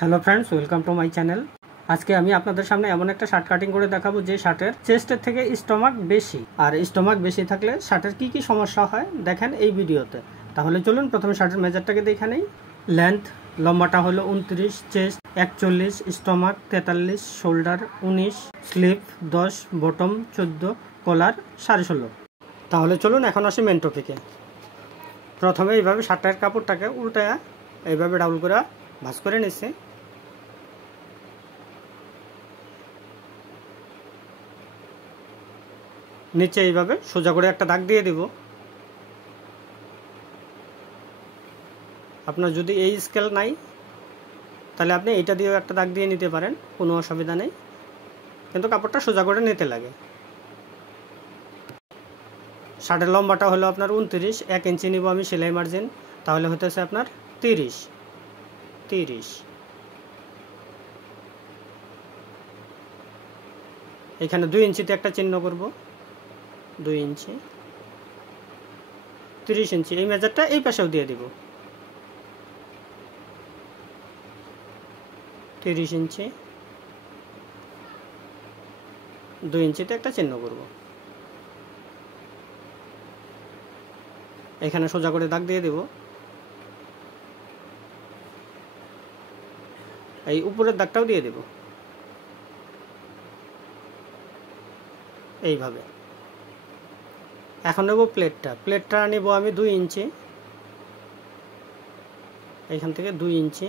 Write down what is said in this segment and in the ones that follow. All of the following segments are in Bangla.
Hello friends, welcome to my channel. আজকে আমি আপনাদের সামনে এমন একটা শার্ট কাটিং করে দেখাবো যে শার্টের চেস্টের থেকে স্টমাক বেশি, আর স্টমাক বেশি থাকলে শার্টের কি কি সমস্যা হয় দেখেন এই ভিডিওতে। তাহলে চলুন প্রথমে শার্টের মেজারটাকে দেখে নেই। লেন্থ লম্বাটা হলো 29, chest 41, stomach 43, shoulder 19, sleeve 10, bottom 14, কলার 16.5। তাহলে চলুন এখন আসি মেন টপিকে। প্রথমে এইভাবে শার্টের কাপড়টাকে উল্টায় এইভাবে ডাবল করে ভাঁজ করে নিচ্ছে। নিচে এইভাবে সোজা করে একটা দাগ দিয়ে দিব। আপনার যদি এই স্কেল নাই তাহলে আপনি এইটা দিয়েও একটা দাগ দিয়ে নিতে পারেন, কোনো অসুবিধা নেই, কিন্তু কাপড়টা সোজা করে নিতে লাগে। শার্টের লম্বাটা হলো আপনার 29, 1 ইঞ্চি নিব আমি সেলাই মার্জিন, তাহলে হতেছে আপনার 30। এখানে 2 ইঞ্চিতে একটা চিহ্ন করব, 2 ইঞ্চি 30 ইঞ্চি। এই মেজারটা এই পাশেও দিয়ে দিব, 30 ইঞ্চি 2 ইঞ্চিতে একটা চিহ্ন করব। এখানে সোজা করে দাগ দিয়ে দেব। এই উপরের দাগটাও দিয়ে দেব এইভাবে। এখন নেব প্লেটটা নেব আমি 2 ইঞ্চি, এইখান থেকে 2 ইঞ্চি,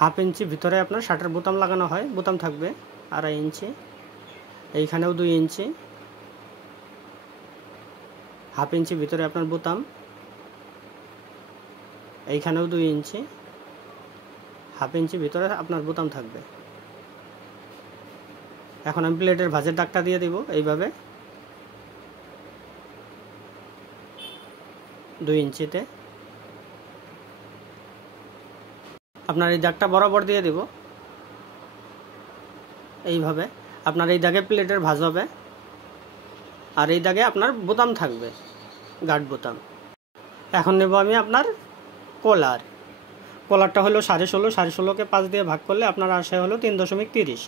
হাফ ইঞ্চি ভিতরে আপনার শার্টের বোতাম লাগানো হয়, বোতাম থাকবে 2.5 ইঞ্চি, এইখানেও 2 ইঞ্চি, হাফ ইঞ্চি ভিতরে আপনার বোতাম, এইখানেও 2 ইঞ্চি, হাফ ইঞ্চি ভিতরে আপনার বোতাম থাকবে। এখন আমি প্লেটের ভাঁজের দাগটা দিয়ে দিব এইভাবে 2 ইঞ্চিতে। আপনার এই দাগটা বরাবর দিয়ে দিব এইভাবে। আপনার এই দাগে প্লেটের ভাঁজ হবে, আর এই দাগে আপনার বোতাম থাকবে, গার্ড বোতাম। এখন নেব আমি আপনার কলারটা হলো 16.5, 16.5কে 5 দিয়ে ভাগ করলে আপনার আসে হলো 3.30।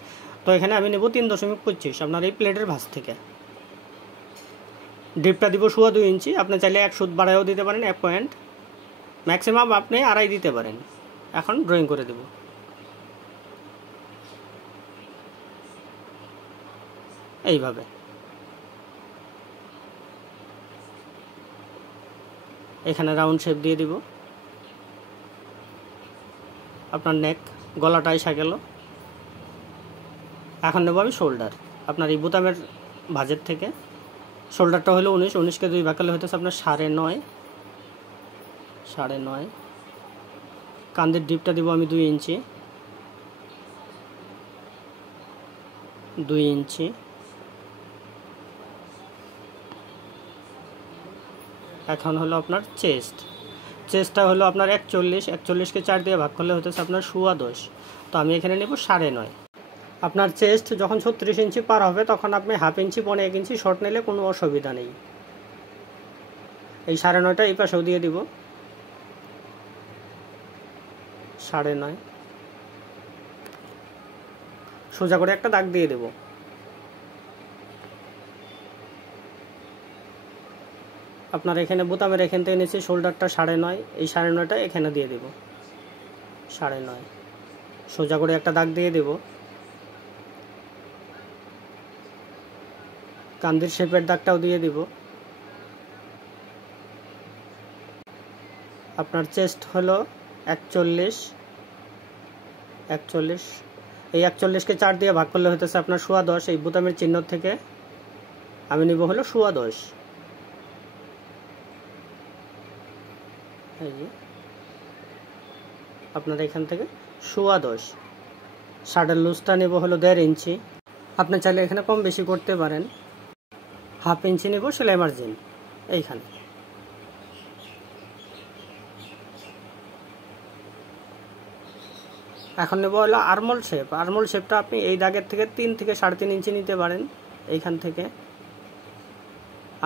তো এখানে আমি নেব 3.25 আপনার এই প্লেটের ভাঁজ থেকে। ডিপটা দিব 2.5 ইঞ্চি, আপনি চাইলে 1 সুত বাড়ায়ও দিতে পারেন, 1 পয়েন্ট, ম্যাক্সিমাম আপনি 2.5 দিতে পারেন। এখন ড্রয়িং করে দেব এইভাবে। এখানে রাউন্ড শেপ দিয়ে দিব। আপনার নেক গলাটা এসে গেল। এখন নেব আমি শোল্ডার। আপনার এই বোতামের ভাঁজের থেকে শোল্ডারটা হলো 19, 19কে 2 ভাগ করলে হতেছে আপনার 9.5। কান্দের ডিপটা দিব আমি 2 ইঞ্চি, 2 ইঞ্চি। এখন হলো আপনার চেস্টটা হলো আপনার 41, 41কে 4 দিয়ে ভাগ করলে হতেছে আপনার 10.25। তো আমি এখানে নেব 9.5। আপনার চেস্ট যখন 36 ইঞ্চি পার হবে তখন আপনি হাফ ইঞ্চি 1 ইঞ্চি শর্ট নিলে কোনো অসুবিধা নেই। এই 9.5টা এই পাশেও দিয়ে দিব 9.5। সোজা করে একটা দাগ দিয়ে দেব। আপনার এখানে বোতামের এখান থেকে নিচে শোল্ডারটা 9.5, এই 9.5টা এখানে দিয়ে দেব 9.5। সোজা করে একটা দাগ দিয়ে দেব। কান্দির শেপের দাগটাও দিয়ে দিব। আপনার চেস্ট হলো 41, এই 41কে 4 দিয়ে ভাগ করলে হতেছে আপনার 10.25। এই বোতামের চিহ্ন থেকে আমি নিব হলো 10.25। এই যে আপনার এখান থেকে 10.25। শার্টের লুজটা নেব হলো 1.5 ইঞ্চি। আপনি চাইলে এখানে কম বেশি করতে পারেন। হাফ ইঞ্চি নেব সেলাই মার্জিন এইখানে। এখন নেব হলো আর্মল শেপটা আপনি এই দাগের থেকে 3 থেকে 3.5 ইঞ্চি নিতে পারেন এইখান থেকে।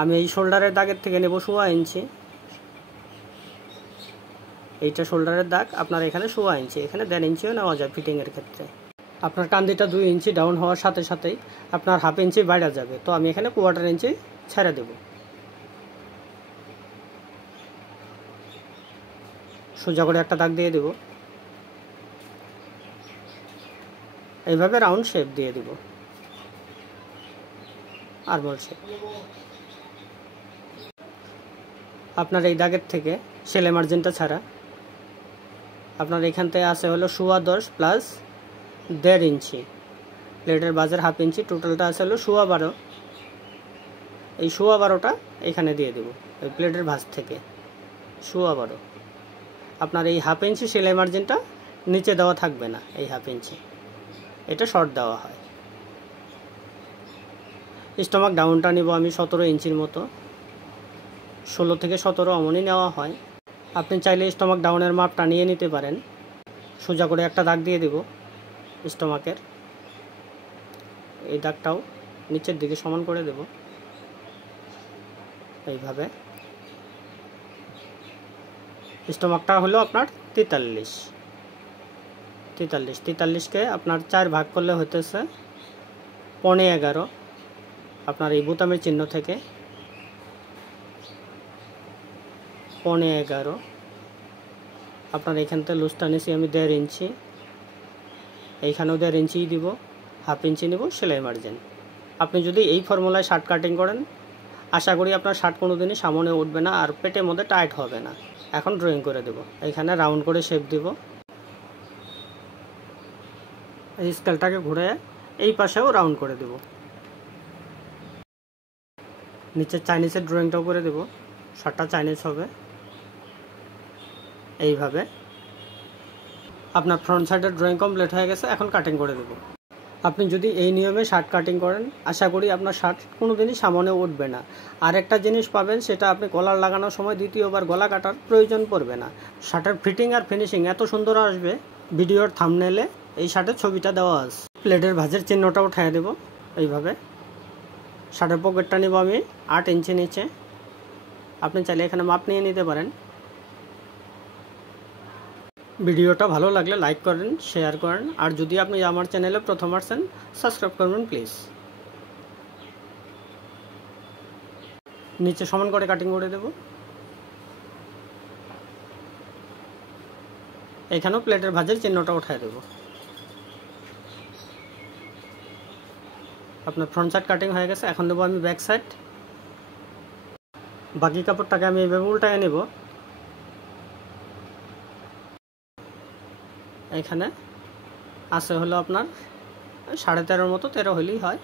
আমি এই শোল্ডারের দাগের থেকে নেব 1.5 ইঞ্চি। এইটা শোল্ডারের দাগ, আপনার এখানে 1.25 ইঞ্চি, এখানে 1.5 ইঞ্চিও নেওয়া যায় ফিটিংয়ের ক্ষেত্রে। আপনার কান্দিটা 2 ইঞ্চি ডাউন হওয়ার সাথে সাথেই আপনার 1/2 ইঞ্চি বাইরে যাবে, তো আমি এখানে 1/4 ইঞ্চি ছেড়ে দেব। সোজা করে একটা দাগ দিয়ে দেব, এইভাবে রাউন্ড শেপ দিয়ে দেব, আরমোল শেপ। আপনার এই দাগের থেকে সেলাই মার্জিনটা ছাড়া আপনার এখান থেকে আসে হলো 10.25 প্লাস 1.5 ইঞ্চি, প্লেটের বাজের 1/2 ইঞ্চি, টোটালটা আসে হলো 12.25। এই 12.25টা এখানে দিয়ে দেব এই প্লেটের ভাঁজ থেকে 12.25। আপনার এই 1/2 ইঞ্চি সেলাই মার্জিনটা নিচে দেওয়া থাকবে না, এই 1/2 ইঞ্চি এটা শর্ট দেওয়া হয়। স্টমাক ডাউনটা নিব আমি 17 ইঞ্চির মতো, 16 থেকে 17 অমনই নেওয়া হয়। আপনি চাইলে স্টমাক ডাউনের মাপটা নিয়ে নিতে পারেন। সোজা করে একটা দাগ দিয়ে দেব স্টমাকের, এই দাগটাও নিচের দিকে সমান করে দেব এইভাবে। স্টমাকটা হলো আপনার 43কে আপনার 4 ভাগ করলে হতেছে 11.5। আপনার এই বোতামের চিহ্ন থেকে 11.5। আপনার এখান থেকে লুজটা নিয়েছি আমি 1.5 ইঞ্চি, এইখানেও 1.5 ইঞ্চি দিব, 1/2 ইঞ্চি নেব সেলাই মার্জিন। আপনি যদি এই ফর্মুলায় শার্ট কাটিং করেন আশা করি আপনার শার্ট কোনো দিনই সামনে উঠবে না আর পেটের মধ্যে টাইট হবে না। এখন ড্রয়িং করে দেব, এইখানে রাউন্ড করে শেপ দিব, এই স্কেলটাকে ঘুরে এই পাশেও রাউন্ড করে দেব, নিচে চাইনিজের ড্রয়িংটাও করে দেব, শার্টটা চাইনিজ হবে। এইভাবে আপনার ফ্রন্ট সাইডের ড্রয়িং কমপ্লিট হয়ে গেছে, এখন কাটিং করে দেব। আপনি যদি এই নিয়মে শার্ট কাটিং করেন আশা করি আপনার শার্ট কোনো দিনই সামনে উঠবে না। আর একটা জিনিস পাবেন, সেটা আপনি কলার লাগানোর সময় দ্বিতীয়বার গলা কাটার প্রয়োজন পড়বে না। শার্টের ফিটিং আর ফিনিশিং এত সুন্দর আসবে, ভিডিওর থাম্বনেলে এই শার্টের ছবিটা দেওয়া আছে। প্লেটের ভাঁজের চিহ্নটা উঠাই দেব এইভাবে। শার্টের পকেটটা নেব আমি 8 ইঞ্চি নিচে, আপনি চাইলে এখানে মাপ নিয়ে নিতে পারেন। ভিডিওটা ভালো লাগলে লাইক করেন, শেয়ার করেন, আর যদি আপনি আমার চ্যানেলে প্রথম আসছেন সাবস্ক্রাইব করবেন প্লিজ। নিচে সমান করে কাটিং করে দেব। এখানেও প্লেটের ভাঁজের চিহ্নটা উঠাই দেব। আপনার ফ্রন্ট সাইড কাটিং হয়ে গেছে, এখন দেবো আমি ব্যাক সাইড। বাকি কাপড়টাকে আমি এইভাবে উল্টায় নেব, এখানে আছে হলো আপনার 13.5 মতো, 13 হলেই হয়,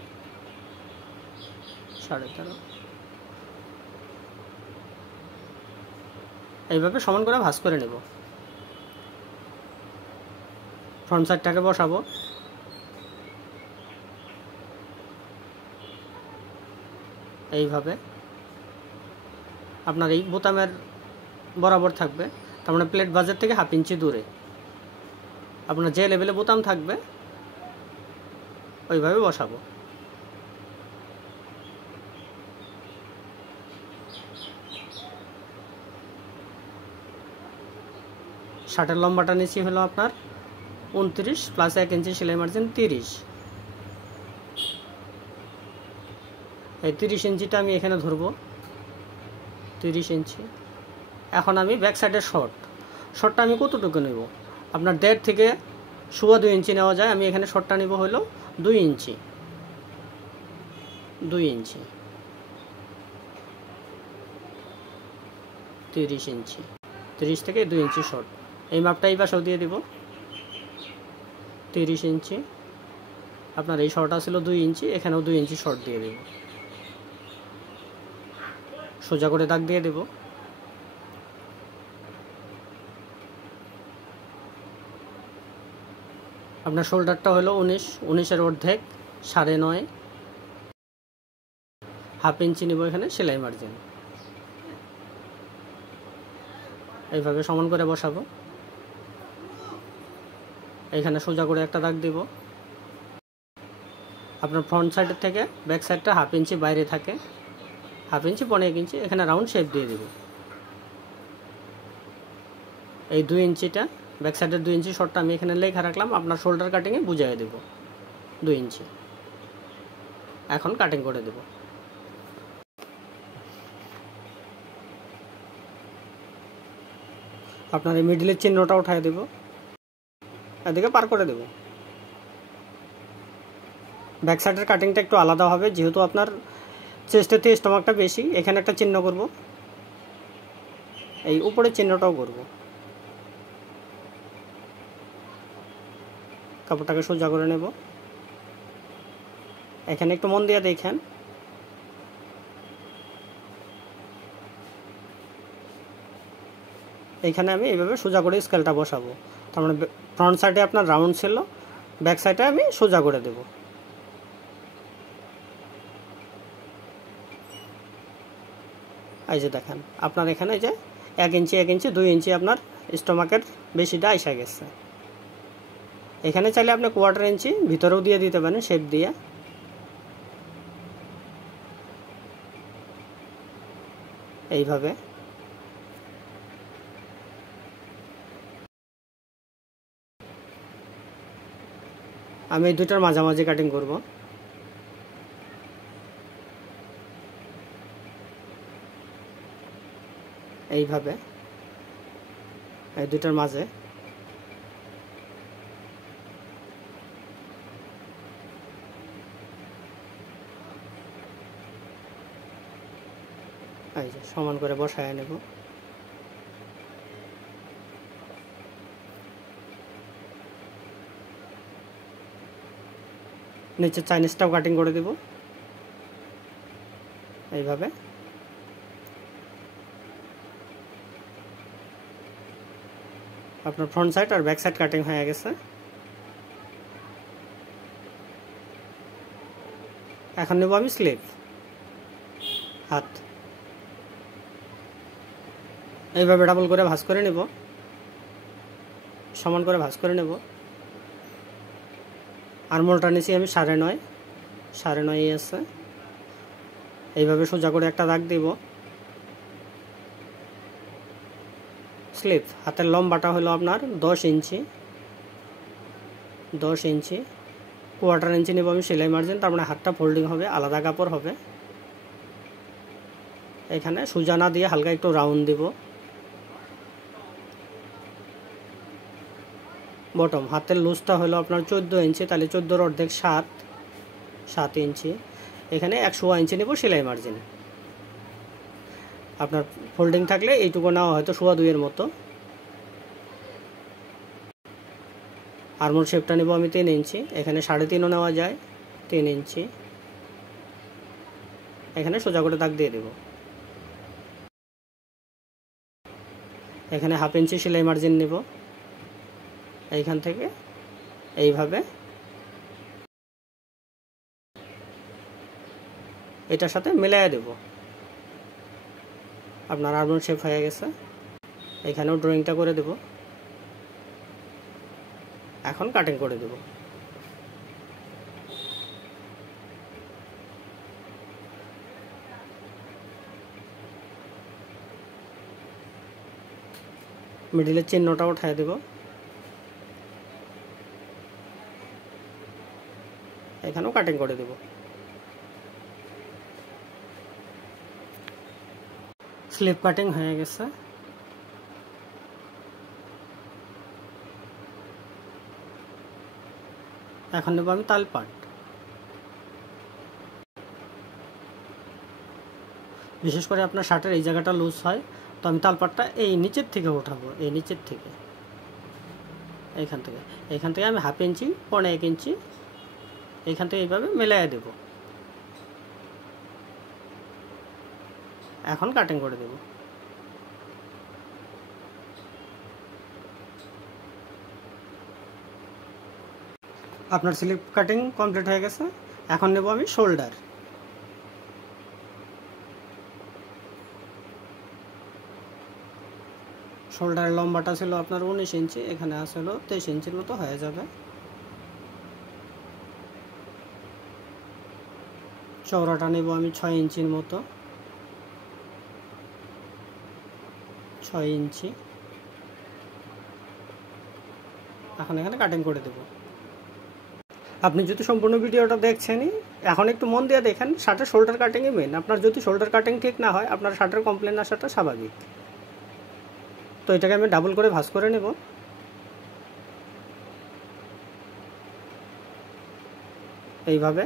13.5। এইভাবে সমান করে ভাঁজ করে নেব। ফ্রন্ট সাইডটাকে বসাবো, এইভাবে আপনার এই বোতামের বরাবর থাকবে, তার মানে প্লেট বাজের থেকে 1/2 ইঞ্চি দূরে আপনার যে লেভেলে বোতাম থাকবে ওইভাবে বসাবো। শার্টের লম্বাটা নিচে হলো আপনার 29 প্লাস 1 ইঞ্চি সেলাই মার্জিন 30। এই 30 ইঞ্চিটা আমি এখানে ধরবো, 30 ইঞ্চি। এখন আমি ব্যাক সাইডের শর্টটা আমি কতটুকু নেব, আপনার 1.5 থেকে 2.25 ইঞ্চি নেওয়া যায়, আমি এখানে শর্টটা নেব হলো 2 ইঞ্চি, 30 ইঞ্চি, 30 থেকে 2 ইঞ্চি শর্ট। এই মাপটা এই পাশেও দিয়ে দিব 30 ইঞ্চি। আপনার এই শর্টটা ছিল 2 ইঞ্চি, এখানেও 2 ইঞ্চি শর্ট দিয়ে দেব। সোজা করে দাগ দিয়ে দেব। আপনার শোল্ডারটা হলো 19-এর অর্ধেক 9.5, 1/2 ইঞ্চি নেব এখানে সেলাই মার্জিন। এইভাবে সমান করে বসাবো, এখানে সোজা করে একটা দাগ দেব। আপনার ফ্রন্ট সাইডের থেকে ব্যাক সাইডটা 1/2 ইঞ্চি বাইরে থাকে, 1/2 ইঞ্চি 1.5 ইঞ্চি, এখানে রাউন্ড শেপ দিয়ে দেব। এই 2 ইঞ্চিটা ব্যাক সাইডের 2 ইঞ্চি শর্টটা আমি এখানে লেখা রাখলাম, আপনার শোল্ডার কাটিংয়ে বুঝিয়ে দেব 2 ইঞ্চি। এখন কাটিং করে দেব। আপনার এই মিডলের চিহ্নটা উঠায় দেব, এদিকে পার করে দেব। ব্যাক সাইডের কাটিংটা একটু আলাদা হবে, যেহেতু আপনার চেস্টের থেকে স্টমাকটা বেশি। এখানে একটা চিহ্ন করব, এই উপরের চিহ্নটাও করব। কাপড়টাকে সোজা করে নেব। এখানে একটু মন দিয়ে দেখেন, এখানে আমি এইভাবে সোজা করে স্কেলটা বসাবো। তার মানে ফ্রন্ট সাইডে আপনার রাউন্ড ছিল, ব্যাক সাইডে আমি সোজা করে দেব। এই যে দেখেন, আপনার এখানে যে 1 ইঞ্চি 1 ইঞ্চি 2 ইঞ্চি আপনার স্টমাকের বেশিটা আইসা গেছে। এখানে চাইলে আপনি 1/4 ইঞ্চি ভিতরেও দিয়ে দিতে পারেন শেপ দিয়ে। এইভাবে আমি এই দুটার মাঝামাঝি কাটিং করব। এইভাবে এই দুটার মাঝে এই যে সমান করে বসায় নেব। নিচে চাইনিজটাও কাটিং করে দেব এইভাবে। আপনার ফ্রন্ট সাইড আর ব্যাক সাইড কাটিং হয়ে গেছে। এখন নেব আমি স্লিভ, হাত। এইভাবে ডাবল করে ভাঁজ করে নেব, সমান করে ভাঁজ করে নেব। আরমোলটা নিচে আমি 9.5 আছে। এইভাবে সোজা করে একটা দাগ দেব। স্লিভ হাতের লম্বাটা হলো আপনার 10 ইঞ্চি, 1/4 ইঞ্চি নেব আমি সেলাই মার্জিন। তার মানে হাতটা ফোল্ডিং হবে, আলাদা কাপড় হবে। এখানে সোজা না দিয়ে হালকা একটু রাউন্ড দিব। বটম হাতের লুজটা হলো আপনার 14 ইঞ্চি, তাহলে 14-এর অর্ধেক 7 ইঞ্চি। এখানে 1.25 ইঞ্চি নেব সেলাই মার্জিন। আপনার ফোল্ডিং থাকলে এইটুকু নেওয়া হয়তো 1.25-এর মতো। আর্মোল শেপটা নেব আমি 3 ইঞ্চি, এখানে 3.5-ও নেওয়া যায়, 3 ইঞ্চি। এখানে সোজা করে দাগ দিয়ে দেব। এখানে 1/2 ইঞ্চি সেলাই মার্জিন নেব, এইখান থেকে এইভাবে এটার সাথে মিলাই দেব। আপনার আর্মোল শেপ হয়ে গেছে। এখানেও ড্রয়িংটা করে দেব। এখন কাটিং করে দেব। মিডিলের চিহ্নটা উঠায় দেব। এখানেও কাটিং করে দেব। স্লিপ কাটিং হয়ে গেছে। এখন নেব আমি তাল পাট। বিশেষ করে আপনার শার্টের এই জায়গাটা লুজ হয়, তো আমি তাল পাটটা এই নিচের থেকে উঠাবো, এই নিচের থেকে, এইখান থেকে আমি 1/2 ইঞ্চি 1.25 ইঞ্চি এইখান থেকে এইভাবে মেলাইয়া দেব। এখন কাটিং করে দেব। আপনার স্লিপ কাটিং কমপ্লিট হয়ে গেছে। এখন নেব আমি শোল্ডার। শোল্ডারের লম্বাটা ছিল আপনার 19 ইঞ্চি, এখানে আসলে 23 ইঞ্চির মতো হয়ে যাবে। চওড়াটা নেব আমি 6 ইঞ্চির মতো, 6 ইঞ্চি। এখন এখানে কাটিং করে দেব। আপনি যদি সম্পূর্ণ ভিডিওটা দেখছেনই, এখন একটু মন দিয়ে দেখেন, শার্টের শোল্ডার কাটিংই মেন। আপনার যদি শোল্ডার কাটিং ঠিক না হয়, আপনার শার্টের কমপ্লেন আসাটা স্বাভাবিক। তো এটাকে আমি ডাবল করে ভাঁজ করে নেব। এইভাবে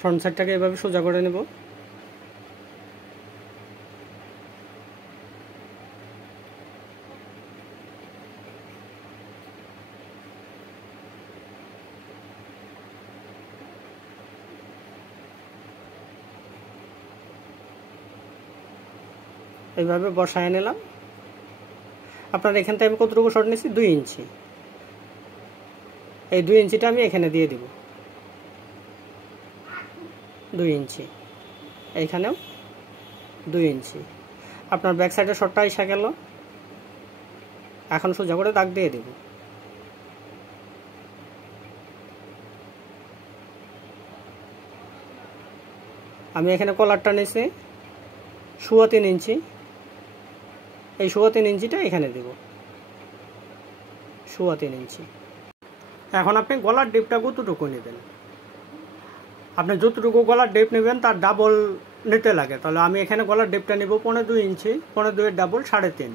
ফ্রন্ট সাইডটাকে এভাবে সোজা করে নেব। এইভাবে বসায় নিলাম। আপনার এখান থেকে আমি কতটুকু শর্ট নিয়েছি, 2 ইঞ্চি। এই 2 ইঞ্চিটা আমি এখানে দিয়ে দিব, 2 ইঞ্চি। এইখানেও 2 ইঞ্চি। আপনার ব্যাক সাইডের শর্টটা এসে গেল। এখন সোজা করে দাগ দিয়ে দেব। আমি এখানে কলারটা নিয়েছি 3.25 ইঞ্চি। এই 3.25 ইঞ্চিটা এখানে দেব, 3.25 ইঞ্চি। এখন আপনি গলার ডিপটা কতটুকু নেবেন, আপনি যতটুকু গলার ডিপ নেবেন তার ডাবল নিতে লাগে। তাহলে আমি এখানে গলার ডিপটা নেব 1.25 ইঞ্চি। 1.25 এর ডাবল 3.5।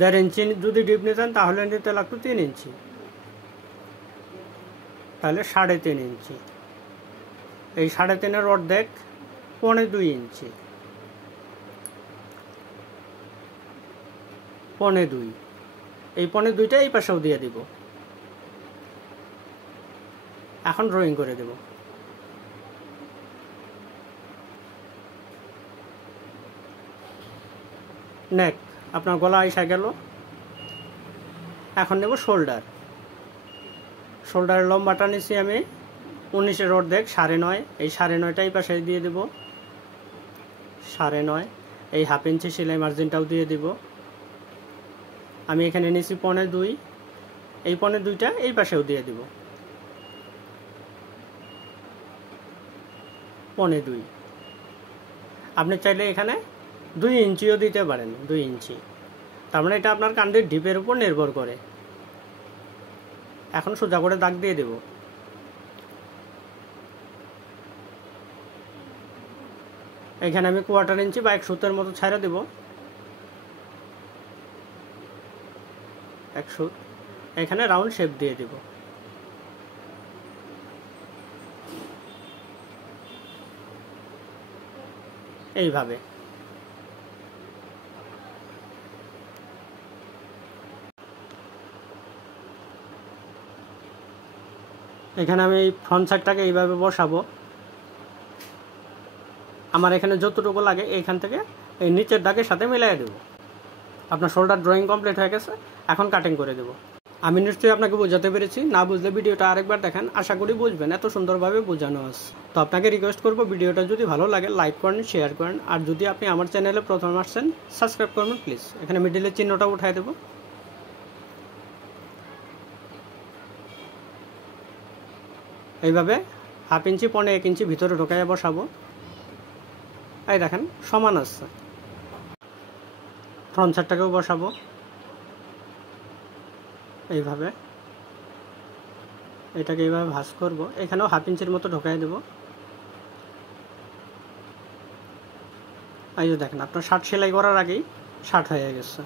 1.5 ইঞ্চি যদি ডিপ নিতেন তাহলে নিতে লাগতো 3 ইঞ্চি, তাহলে 3.5 ইঞ্চি। এই 3.5 এর অর্ধেক 1.25 ইঞ্চি। 1.25, এই 1.25টা এই পাশেও দিয়ে দিব। এখন ড্রয়িং করে দেব। নেক আপনার গলা এসে গেল। এখন নেব শোল্ডার। শোল্ডারের লম্বাটা নিচ্ছি আমি 19 এর অর্ধেক 9.5। এই 9.5টা এই পাশে দিয়ে দেব, 9.5। এই 1/2 ইঞ্চি সেলাই মার্জিনটাও দিয়ে দিব। আমি এখানে নিচ্ছি 1.25। এই 1.25টা এই পাশেও দিয়ে দিব, 1.25। আপনি চাইলে এখানে 2 ইঞ্চিও দিতে পারেন, 2 ইঞ্চি। তার মানে এটা আপনার কাঁধের ডিপের উপর নির্ভর করে। এখন সোজা করে দাগ দিয়ে দেব। এখানে আমি 1/4 ইঞ্চি বা 1 সুতের মতো ছাইড়া দেব, 1 সুত। এখানে রাউন্ড শেপ দিয়ে দেব। এইভাবে এখানে আমি এই ফ্রন্ট সাইডটাকে এইভাবে বসাবো। আমার এখানে যতটুকু লাগে এইখান থেকে এই নিচের দাগের সাথে মিলিয়ে দেব। আপনার শোল্ডার ড্রয়িং কমপ্লিট হয়ে গেছে। এখন কাটিং করে দেব। আমি নিশ্চয়ই আপনাকে বোঝাতে পেরেছি। না বুঝলে ভিডিওটা আরেকবার দেখেন, আশা করি বুঝবেন। এত সুন্দরভাবে বোঝানো আছে। তো আপনাকে রিকোয়েস্ট করব, ভিডিওটা যদি ভালো লাগে লাইক করেন, শেয়ার করেন। আর যদি আপনি আমার চ্যানেলে প্রথম আসছেন, সাবস্ক্রাইব করবেন প্লিজ। এখানে মিডিলের চিহ্নটা উঠাই দেব। এইভাবে 1/2 ইঞ্চি 1.25 ইঞ্চি ভিতরে ঢোকাইয়া বসাবো। এই দেখেন সমান আছে। ফ্রন্ট সাইডটাকেও বসাবো এইভাবে। এটাকে এইভাবে ভাঁজ করব। এখানেও 1/2 ইঞ্চির মতো ঢোকাই দেব। এই যে দেখেন আপনার শার্ট সেলাই করার আগেই শার্ট হয়ে গেছে।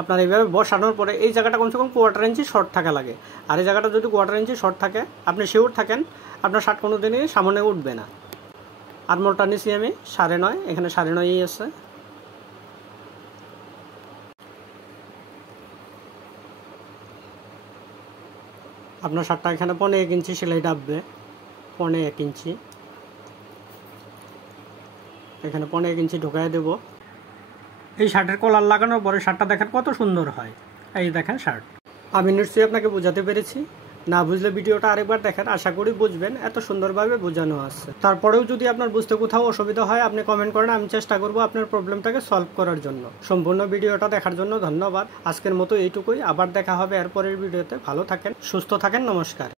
আপনার এইভাবে বসানোর পরে এই জায়গাটা কমসে কম 1/4 ইঞ্চি শর্ট থাকা লাগে। আর এই জায়গাটা যদি 1/4 ইঞ্চি শর্ট থাকে, আপনি শিওর থাকেন আপনার শার্ট কোনো দিনই সামনে উঠবে না। আর মোলটা নিচ্ছি আমি 9.5। এখানে 9.5ই আছে। আপনার শার্টটা এখানে 1.25 ইঞ্চি সেলাই ডাববে, 1.25 ইঞ্চি। এখানে 1.25 ইঞ্চি ঢোকায় দেব। এই শার্টের কলার লাগানোর পরে শার্টটা দেখেন কত সুন্দর হয়। এই দেখেন শার্ট। আমি নিশ্চয়ই আপনাকে বোঝাতে পেরেছি। না বুঝলে ভিডিওটা আরেকবার দেখেন, আশা করি বুঝবেন। এত সুন্দরভাবে বোঝানো আছে। তারপরেও যদি আপনার বুঝতে কোথাও অসুবিধা হয়, আপনি কমেন্ট করেন, আমি চেষ্টা করব আপনার প্রবলেমটাকে সলভ করার জন্য। সম্পূর্ণ ভিডিওটা দেখার জন্য ধন্যবাদ। আজকের মতো এইটুকুই। আবার দেখা হবে এরপরের ভিডিওতে। ভালো থাকেন, সুস্থ থাকেন। নমস্কার।